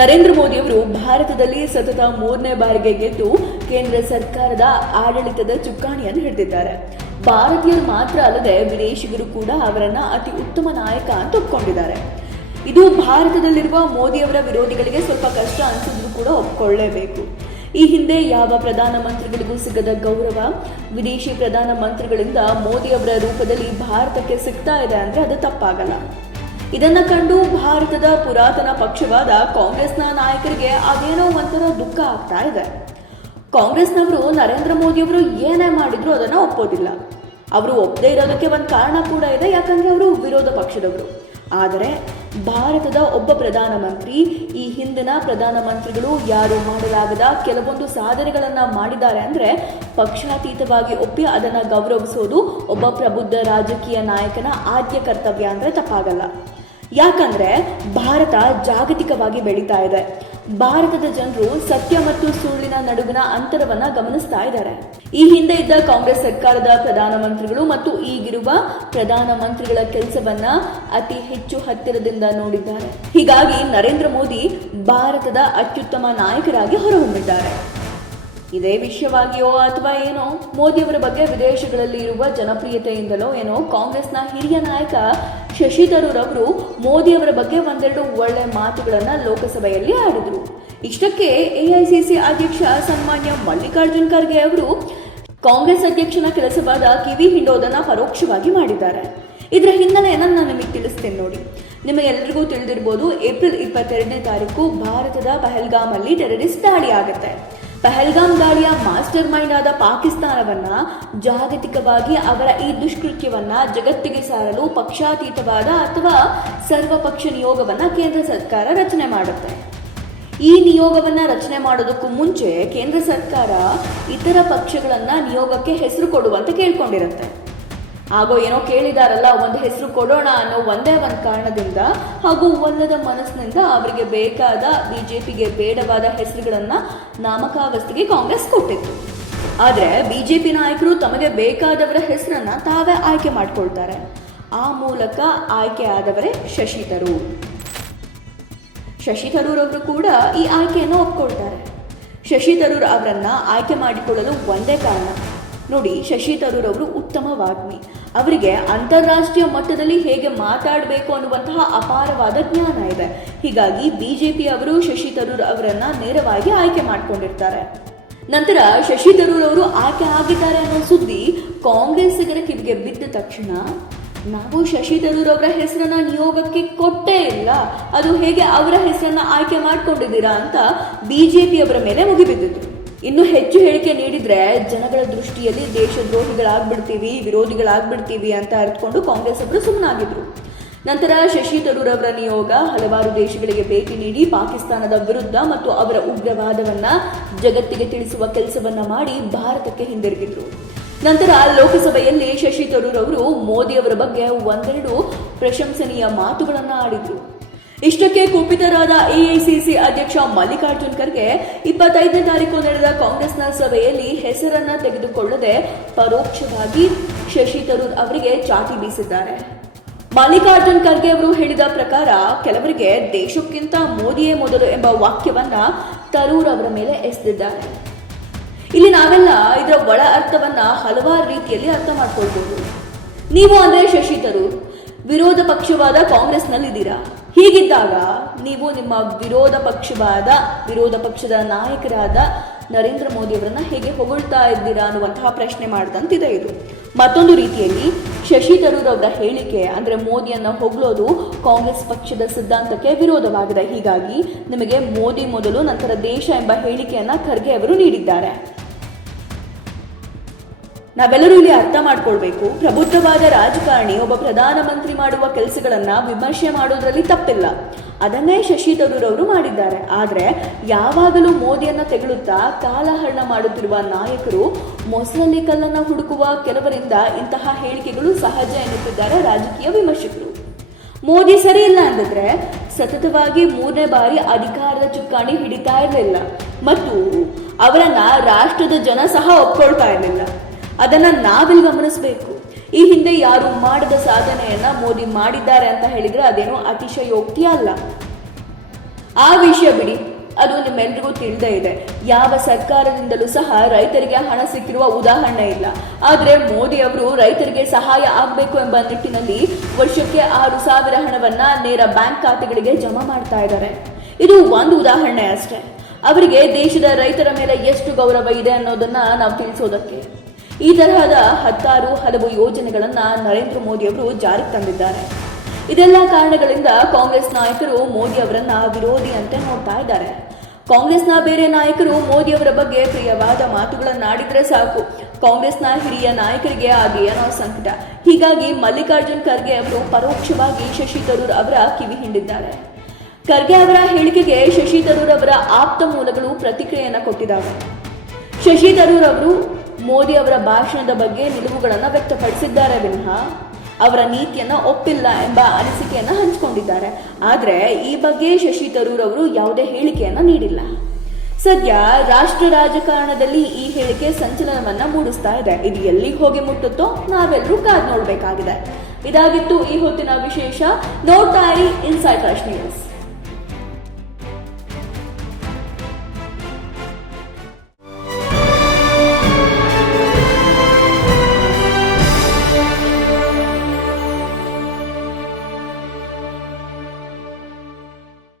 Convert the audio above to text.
ನರೇಂದ್ರ ಮೋದಿ ಅವರು ಭಾರತದಲ್ಲಿ ಸತತ 3ನೇ ಬಾರಿಗೆ ಗೆದ್ದು ಕೇಂದ್ರ ಸರ್ಕಾರದ ಆಡಳಿತದ ಚುಕ್ಕಾಣಿಯನ್ನು ಹಿಡಿದಿದ್ದಾರೆ. ಭಾರತೀಯರು ಮಾತ್ರ ಅಲ್ಲದೆ ವಿದೇಶಿಗರು ಕೂಡ ಅವರನ್ನ ಅತಿ ಉತ್ತಮ ನಾಯಕ ಅಂತ ಒಪ್ಕೊಂಡಿದ್ದಾರೆ. ಇದು ಭಾರತದಲ್ಲಿರುವ ಮೋದಿಯವರ ವಿರೋಧಿಗಳಿಗೆ ಸ್ವಲ್ಪ ಕಷ್ಟ ಅನಿಸಿದ್ರು ಕೂಡ ಒಪ್ಕೊಳ್ಳೇಬೇಕು. ಈ ಹಿಂದೆ ಯಾವ ಪ್ರಧಾನಮಂತ್ರಿಗಳಿಗೂ ಸಿಗದ ಗೌರವ ವಿದೇಶಿ ಪ್ರಧಾನಮಂತ್ರಿಗಳಿಂದ ಮೋದಿಯವರ ರೂಪದಲ್ಲಿ ಭಾರತಕ್ಕೆ ಸಿಗ್ತಾ ಇದೆ ಅಂದ್ರೆ ಅದು ತಪ್ಪಾಗಲ್ಲ. ಇದನ್ನ ಕಂಡು ಭಾರತದ ಪುರಾತನ ಪಕ್ಷವಾದ ಕಾಂಗ್ರೆಸ್ನ ನಾಯಕರಿಗೆ ಅದೇನೋ ಒಂಥರ ದುಃಖ ಆಗ್ತಾ ಇದೆ. ಕಾಂಗ್ರೆಸ್ನವರು ನರೇಂದ್ರ ಮೋದಿ ಅವರು ಏನೇ ಮಾಡಿದ್ರು ಅದನ್ನ ಒಪ್ಪೋದಿಲ್ಲ. ಅವರು ಒಪ್ಪದೇ ಇರೋದಕ್ಕೆ ಒಂದು ಕಾರಣ ಕೂಡ ಇದೆ, ಯಾಕಂದ್ರೆ ಅವರು ವಿರೋಧ ಪಕ್ಷದವರು. ಆದರೆ ಭಾರತದ ಒಬ್ಬ ಪ್ರಧಾನಮಂತ್ರಿ ಈ ಹಿಂದಿನ ಪ್ರಧಾನಮಂತ್ರಿಗಳು ಯಾರು ಮಾಡಲಾಗದ ಕೆಲವೊಂದು ಸಾಧನೆಗಳನ್ನ ಮಾಡಿದ್ದಾರೆ ಅಂದ್ರೆ ಪಕ್ಷಾತೀತವಾಗಿ ಒಪ್ಪಿ ಅದನ್ನ ಗೌರವಿಸೋದು ಒಬ್ಬ ಪ್ರಬುದ್ಧ ರಾಜಕೀಯ ನಾಯಕನ ಆದ್ಯ ಕರ್ತವ್ಯ ಅಂದ್ರೆ ತಪ್ಪಾಗಲ್ಲ. ಯಾಕಂದ್ರೆ ಭಾರತ ಜಾಗತಿಕವಾಗಿ ಬೆಳೀತಾ ಇದೆ. ಭಾರತದ ಜನರು ಸತ್ಯ ಮತ್ತು ಸುಳ್ಳಿನ ನಡುವಿನ ಅಂತರವನ್ನ ಗಮನಿಸ್ತಾ ಇದ್ದಾರೆ. ಈ ಹಿಂದೆ ಇದ್ದ ಕಾಂಗ್ರೆಸ್ ಸರ್ಕಾರದ ಪ್ರಧಾನಮಂತ್ರಿಗಳು ಮತ್ತು ಈಗಿರುವ ಪ್ರಧಾನಮಂತ್ರಿಗಳ ಕೆಲಸವನ್ನ ಅತಿ ಹೆಚ್ಚು ಹತ್ತಿರದಿಂದ ನೋಡಿದ್ದಾರೆ. ಹೀಗಾಗಿ ನರೇಂದ್ರ ಮೋದಿ ಭಾರತದ ಅತ್ಯುತ್ತಮ ನಾಯಕರಾಗಿ ಹೊರಹೊಮ್ಮಿದ್ದಾರೆ. ಇದೇ ವಿಷಯವಾಗಿಯೋ ಅಥವಾ ಏನೋ ಮೋದಿಯವರ ಬಗ್ಗೆ ವಿದೇಶಗಳಲ್ಲಿ ಇರುವ ಜನಪ್ರಿಯತೆಯಿಂದಲೋ ಏನೋ ಕಾಂಗ್ರೆಸ್ನ ಹಿರಿಯ ನಾಯಕ ಶಶಿ ತರೂರ್ ಅವರು ಮೋದಿಯವರ ಬಗ್ಗೆ ಒಂದೆರಡು ಒಳ್ಳೆ ಮಾತುಗಳನ್ನ ಲೋಕಸಭೆಯಲ್ಲಿ ಆಡಿದ್ರು. ಇಷ್ಟಕ್ಕೆ ಎಐಸಿಸಿ ಅಧ್ಯಕ್ಷ ಸನ್ಮಾನ್ಯ ಮಲ್ಲಿಕಾರ್ಜುನ್ ಖರ್ಗೆ ಅವರು ಕಾಂಗ್ರೆಸ್ ಅಧ್ಯಕ್ಷನ ಕೆಲಸವಾದ ಕಿವಿ ಹಿಂಡೋದನ್ನ ಪರೋಕ್ಷವಾಗಿ ಮಾಡಿದ್ದಾರೆ. ಇದರ ಹಿನ್ನೆಲೆಯನ್ನು ನಾನು ನಿಮಗೆ ತಿಳಿಸ್ತೇನೆ ನೋಡಿ. ನಿಮಗೆಲ್ಲರಿಗೂ ತಿಳಿದಿರ್ಬೋದು, ಏಪ್ರಿಲ್ 22ನೇ ತಾರೀಕು ಭಾರತದ ಪಹಲ್ಗಾಮ್ ಅಲ್ಲಿ ಟೆರರಿಸ್ಟ್ ದಾಳಿ ಆಗುತ್ತೆ. ಪಹಲ್ಗಾಮ್ ದಾಳಿಯ ಮಾಸ್ಟರ್ ಮೈಂಡ್ ಆದ ಪಾಕಿಸ್ತಾನವನ್ನ ಜಾಗತಿಕವಾಗಿ ಅವರ ಈ ದುಷ್ಕೃತ್ಯವನ್ನ ಜಗತ್ತಿಗೆ ಸಾರಲು ಪಕ್ಷಾತೀತವಾದ ಅಥವಾ ಸರ್ವಪಕ್ಷ ನಿಯೋಗವನ್ನ ಕೇಂದ್ರ ಸರ್ಕಾರ ರಚನೆ ಮಾಡುತ್ತೆ. ಈ ನಿಯೋಗವನ್ನ ರಚನೆ ಮಾಡೋದಕ್ಕೂ ಮುಂಚೆ ಕೇಂದ್ರ ಸರ್ಕಾರ ಇತರ ಪಕ್ಷಗಳನ್ನ ನಿಯೋಗಕ್ಕೆ ಹೆಸರು ಕೊಡುವಂತೆ ಕೇಳ್ಕೊಂಡಿರುತ್ತೆ. ಆಗೋ ಏನೋ ಕೇಳಿದಾರಲ್ಲ, ಒಂದು ಹೆಸರು ಕೊಡೋಣ ಅನ್ನೋ ಒಂದೇ ಒಂದು ಕಾರಣದಿಂದ ಹಾಗೂ ಒಲ್ಲದ ಮನಸ್ಸಿನಿಂದ ಅವರಿಗೆ ಬೇಕಾದ ಬಿಜೆಪಿಗೆ ಬೇಡವಾದ ಹೆಸರುಗಳನ್ನ ನಾಮಕಾವಸ್ಥೆಗೆ ಕಾಂಗ್ರೆಸ್ ಕೊಟ್ಟಿತ್ತು. ಆದ್ರೆ ಬಿಜೆಪಿ ನಾಯಕರು ತಮಗೆ ಬೇಕಾದವರ ಹೆಸರನ್ನ ತಾವೇ ಆಯ್ಕೆ ಮಾಡ್ಕೊಳ್ತಾರೆ. ಆ ಮೂಲಕ ಆಯ್ಕೆ ಆದವರೇ ಶಶಿ ತರೂರ್. ಶಶಿ ತರೂರ್ ಅವರು ಕೂಡ ಈ ಆಯ್ಕೆಯನ್ನು ಒಪ್ಕೊಳ್ತಾರೆ. ಶಶಿ ತರೂರ್ ಅವರನ್ನ ಆಯ್ಕೆ ಮಾಡಿಕೊಳ್ಳಲು ಒಂದೇ ಕಾರಣ ನೋಡಿ, ಶಶಿ ತರೂರ್ ಅವರು ಉತ್ತಮ ವಾಗ್ಮಿ. ಅವರಿಗೆ ಅಂತಾರಾಷ್ಟ್ರೀಯ ಮಟ್ಟದಲ್ಲಿ ಹೇಗೆ ಮಾತಾಡಬೇಕು ಅನ್ನುವಂತಹ ಅಪಾರವಾದ ಜ್ಞಾನ ಇದೆ. ಹೀಗಾಗಿ ಬಿಜೆಪಿ ಅವರು ಶಶಿ ತರೂರ್ ಅವರನ್ನ ನೇರವಾಗಿ ಆಯ್ಕೆ ಮಾಡ್ಕೊಂಡಿರ್ತಾರೆ. ನಂತರ ಶಶಿ ತರೂರ್ ಅವರು ಆಯ್ಕೆ ಆಗಿದ್ದಾರೆ ಅನ್ನೋ ಸುದ್ದಿ ಕಾಂಗ್ರೆಸ್ಸಿಗರ ಕಿವಿಗೆ ಬಿದ್ದ ತಕ್ಷಣ ನಾವು ಶಶಿ ತರೂರ್ ಅವರ ಹೆಸರನ್ನ ನಿಯೋಗಕ್ಕೆ ಕೊಟ್ಟೇ ಇಲ್ಲ, ಅದು ಹೇಗೆ ಅವರ ಹೆಸರನ್ನ ಆಯ್ಕೆ ಮಾಡ್ಕೊಂಡಿದ್ದೀರಾ ಅಂತ ಬಿಜೆಪಿ ಅವರ ಮೇಲೆ ಮುಗಿಬಿದ್ದಿತು. ಇನ್ನು ಹೆಚ್ಚು ಹೇಳಿಕೆ ನೀಡಿದ್ರೆ ಜನಗಳ ದೃಷ್ಟಿಯಲ್ಲಿ ದೇಶದ್ರೋಹಿಗಳಾಗ್ಬಿಡ್ತೀವಿ, ವಿರೋಧಿಗಳಾಗ್ಬಿಡ್ತೀವಿ ಅಂತ ಅರ್ಥಕೊಂಡು ಕಾಂಗ್ರೆಸ್ ಅವರು ಸುಮ್ಮನಾಗಿದ್ರು. ನಂತರ ಶಶಿ ತರೂರ್ ಅವರ ನಿಯೋಗ ಹಲವಾರು ದೇಶಗಳಿಗೆ ಭೇಟಿ ನೀಡಿ ಪಾಕಿಸ್ತಾನದ ವಿರುದ್ಧ ಮತ್ತು ಅವರ ಉಗ್ರವಾದವನ್ನ ಜಗತ್ತಿಗೆ ತಿಳಿಸುವ ಕೆಲಸವನ್ನ ಮಾಡಿ ಭಾರತಕ್ಕೆ ಹಿಂದಿರುಗಿದ್ರು. ನಂತರ ಲೋಕಸಭೆಯಲ್ಲಿ ಶಶಿ ತರೂರ್ ಅವರು ಮೋದಿ ಅವರ ಬಗ್ಗೆ ಒಂದೆರಡು ಪ್ರಶಂಸನೀಯ ಮಾತುಗಳನ್ನ ಆಡಿದ್ರು. ಇಷ್ಟಕ್ಕೆ ಕುಪಿತರಾದ ಎಐಸಿಸಿ ಅಧ್ಯಕ್ಷ ಮಲ್ಲಿಕಾರ್ಜುನ್ ಖರ್ಗೆ 25ನೇ ತಾರೀಕು ನಡೆದ ಕಾಂಗ್ರೆಸ್ನ ಸಭೆಯಲ್ಲಿ ಹೆಸರನ್ನ ತೆಗೆದುಕೊಳ್ಳದೆ ಪರೋಕ್ಷವಾಗಿ ಶಶಿ ತರೂರ್ ಅವರಿಗೆ ಚಾಟಿ ಬೀಸಿದ್ದಾರೆ. ಮಲ್ಲಿಕಾರ್ಜುನ್ ಖರ್ಗೆ ಅವರು ಹೇಳಿದ ಪ್ರಕಾರ ಕೆಲವರಿಗೆ ದೇಶಕ್ಕಿಂತ ಮೋದಿಯೇ ಮೊದಲು ಎಂಬ ವಾಕ್ಯವನ್ನ ತರೂರ್ ಅವರ ಮೇಲೆ ಎಸೆದಿದ್ದಾರೆ. ಇಲ್ಲಿ ನಾವೆಲ್ಲ ಇದರ ಒಳ ಅರ್ಥವನ್ನ ಹಲವಾರು ರೀತಿಯಲ್ಲಿ ಅರ್ಥ ಮಾಡ್ಕೊಳ್ಬಹುದು. ನೀವು ಅಂದ್ರೆ ಶಶಿ ತರೂರ್ ವಿರೋಧ ಪಕ್ಷವಾದ ಕಾಂಗ್ರೆಸ್ನಲ್ಲಿದ್ದೀರಾ. ಹೀಗಿದ್ದಾಗ ನೀವು ನಿಮ್ಮ ವಿರೋಧ ಪಕ್ಷದ ನಾಯಕರಾದ ನರೇಂದ್ರ ಮೋದಿ ಅವರನ್ನ ಹೇಗೆ ಹೊಗಳ್ತಾ ಇದ್ದೀರಾ ಅನ್ನುವಂತಹ ಪ್ರಶ್ನೆ ಮಾಡಿದಂತಿದೆ ಇದು. ಮತ್ತೊಂದು ರೀತಿಯಲ್ಲಿ ಶಶಿ ತರೂರ್ ಅವರ ಹೇಳಿಕೆ ಅಂದ್ರೆ ಮೋದಿಯನ್ನ ಹೊಗಳೋದು ಕಾಂಗ್ರೆಸ್ ಪಕ್ಷದ ಸಿದ್ಧಾಂತಕ್ಕೆ ವಿರೋಧವಾಗಿದೆ. ಹೀಗಾಗಿ ನಿಮಗೆ ಮೋದಿ ಮೊದಲು ನಂತರ ದೇಶ ಎಂಬ ಹೇಳಿಕೆಯನ್ನ ಖರ್ಗೆ ಅವರು ನೀಡಿದ್ದಾರೆ. ನಾವೆಲ್ಲರೂ ಇಲ್ಲಿ ಅರ್ಥ ಮಾಡ್ಕೊಳ್ಬೇಕು, ಪ್ರಬುದ್ಧವಾದ ರಾಜಕಾರಣಿ ಒಬ್ಬ ಪ್ರಧಾನಮಂತ್ರಿ ಮಾಡುವ ಕೆಲಸಗಳನ್ನ ವಿಮರ್ಶೆ ಮಾಡೋದ್ರಲ್ಲಿ ತಪ್ಪಿಲ್ಲ. ಅದನ್ನೇ ಶಶಿ ತರೂರ್ ಅವರು ಮಾಡಿದ್ದಾರೆ. ಆದ್ರೆ ಯಾವಾಗಲೂ ಮೋದಿಯನ್ನ ತೆಗಳುತ್ತಾ ಕಾಲಹರಣ ಮಾಡುತ್ತಿರುವ ನಾಯಕರು ಮೊಸರಲ್ಲಿ ಕಲ್ಲನ್ನ ಹುಡುಕುವ ಕೆಲವರಿಂದ ಇಂತಹ ಹೇಳಿಕೆಗಳು ಸಹಜ ಎನ್ನುತ್ತಿದ್ದಾರೆ ರಾಜಕೀಯ ವಿಮರ್ಶಕರು. ಮೋದಿ ಸರಿ ಇಲ್ಲ ಅಂದಿದ್ರೆ ಸತತವಾಗಿ 3ನೇ ಬಾರಿ ಅಧಿಕಾರದ ಚುಕ್ಕಾಣಿ ಹಿಡಿತಾ ಇರಲಿಲ್ಲ ಮತ್ತು ಅವರನ್ನ ರಾಷ್ಟ್ರದ ಜನ ಸಹ ಒಪ್ಕೊಳ್ತಾ ಇರಲಿಲ್ಲ. ಅದನ್ನ ನಾವಿಲ್ಲಿ ಗಮನಿಸಬೇಕು. ಈ ಹಿಂದೆ ಯಾರು ಮಾಡದ ಸಾಧನೆಯನ್ನ ಮೋದಿ ಮಾಡಿದ್ದಾರೆ ಅಂತ ಹೇಳಿದ್ರೆ ಅದೇನೋ ಅತಿಶಯೋಕ್ತಿ ಅಲ್ಲ. ಆ ವಿಷಯ ಬಿಡಿ, ಅದು ನಿಮ್ಮೆಲ್ರಿಗೂ ತಿಳಿದೇ ಇದೆ. ಯಾವ ಸರ್ಕಾರದಿಂದಲೂ ಸಹ ರೈತರಿಗೆ ಹಣ ಸಿಕ್ಕಿರುವ ಉದಾಹರಣೆ ಇಲ್ಲ. ಆದರೆ ಮೋದಿ ಅವರು ರೈತರಿಗೆ ಸಹಾಯ ಆಗಬೇಕು ಎಂಬ ನಿಟ್ಟಿನಲ್ಲಿ ವರ್ಷಕ್ಕೆ 6,000 ಹಣವನ್ನ ನೇರ ಬ್ಯಾಂಕ್ ಖಾತೆಗಳಿಗೆ ಜಮಾ ಮಾಡ್ತಾ ಇದ್ದಾರೆ. ಇದು ಒಂದು ಉದಾಹರಣೆ ಅಷ್ಟೇ. ಅವರಿಗೆ ದೇಶದ ರೈತರ ಮೇಲೆ ಎಷ್ಟು ಗೌರವ ಇದೆ ಅನ್ನೋದನ್ನ ನಾವು ತಿಳಿಸೋದಕ್ಕೆ ಈ ತರಹದ ಹಲವು ಯೋಜನೆಗಳನ್ನ ನರೇಂದ್ರ ಮೋದಿ ಅವರು ಜಾರಿಗೆ ತಂದಿದ್ದಾರೆ. ಇದೆಲ್ಲ ಕಾರಣಗಳಿಂದ ಕಾಂಗ್ರೆಸ್ ನಾಯಕರು ಮೋದಿ ಅವರನ್ನ ವಿರೋಧಿಯಂತೆ ನೋಡ್ತಾ ಇದ್ದಾರೆ. ಕಾಂಗ್ರೆಸ್ನ ಬೇರೆ ನಾಯಕರು ಮೋದಿ ಅವರ ಬಗ್ಗೆ ಪ್ರಿಯವಾದ ಮಾತುಗಳನ್ನಾಡಿದ್ರೆ ಸಾಕು, ಕಾಂಗ್ರೆಸ್ನ ಹಿರಿಯ ನಾಯಕರಿಗೆ ಆಗೇನೋ ಸಂಕಟ. ಹೀಗಾಗಿ ಮಲ್ಲಿಕಾರ್ಜುನ್ ಖರ್ಗೆ ಅವರು ಪರೋಕ್ಷವಾಗಿ ಶಶಿ ತರೂರ್ ಅವರ ಕಿವಿ ಹಿಂಡಿದ್ದಾರೆ. ಖರ್ಗೆ ಅವರ ಹೇಳಿಕೆಗೆ ಶಶಿ ತರೂರ್ ಅವರ ಆಪ್ತ ಮೂಲಗಳು ಪ್ರತಿಕ್ರಿಯೆಯನ್ನು ಕೊಟ್ಟಿದ್ದಾರೆ. ಶಶಿ ತರೂರ್ ಅವರು ಮೋದಿ ಅವರ ಭಾಷಣದ ಬಗ್ಗೆ ನಿಲುವುಗಳನ್ನು ವ್ಯಕ್ತಪಡಿಸಿದ್ದಾರೆ ವಿನಃ ಅವರ ನೀತಿಯನ್ನು ಒಪ್ಪಿಲ್ಲ ಎಂಬ ಅನಿಸಿಕೆಯನ್ನು ಹಂಚಿಕೊಂಡಿದ್ದಾರೆ. ಆದರೆ ಈ ಬಗ್ಗೆ ಶಶಿ ತರೂರ್ ಅವರು ಯಾವುದೇ ಹೇಳಿಕೆಯನ್ನು ನೀಡಿಲ್ಲ. ಸದ್ಯ ರಾಷ್ಟ್ರ ರಾಜಕಾರಣದಲ್ಲಿ ಈ ಹೇಳಿಕೆ ಸಂಚಲನವನ್ನ ಮೂಡಿಸ್ತಾ ಇದೆ. ಇದು ಎಲ್ಲಿಗೆ ಹೋಗಿ ಮುಟ್ಟುತ್ತೋ ನಾವೆಲ್ಲರೂ ಕಾದು ನೋಡಬೇಕಾಗಿದೆ. ಇದಾಗಿತ್ತು ಈ ಹೊತ್ತಿನ ವಿಶೇಷ. ನೋಡ್ತಾ ಇರಿ ಇನ್ಸೈಡ್ ರಶ್ ನ್ಯೂಸ್.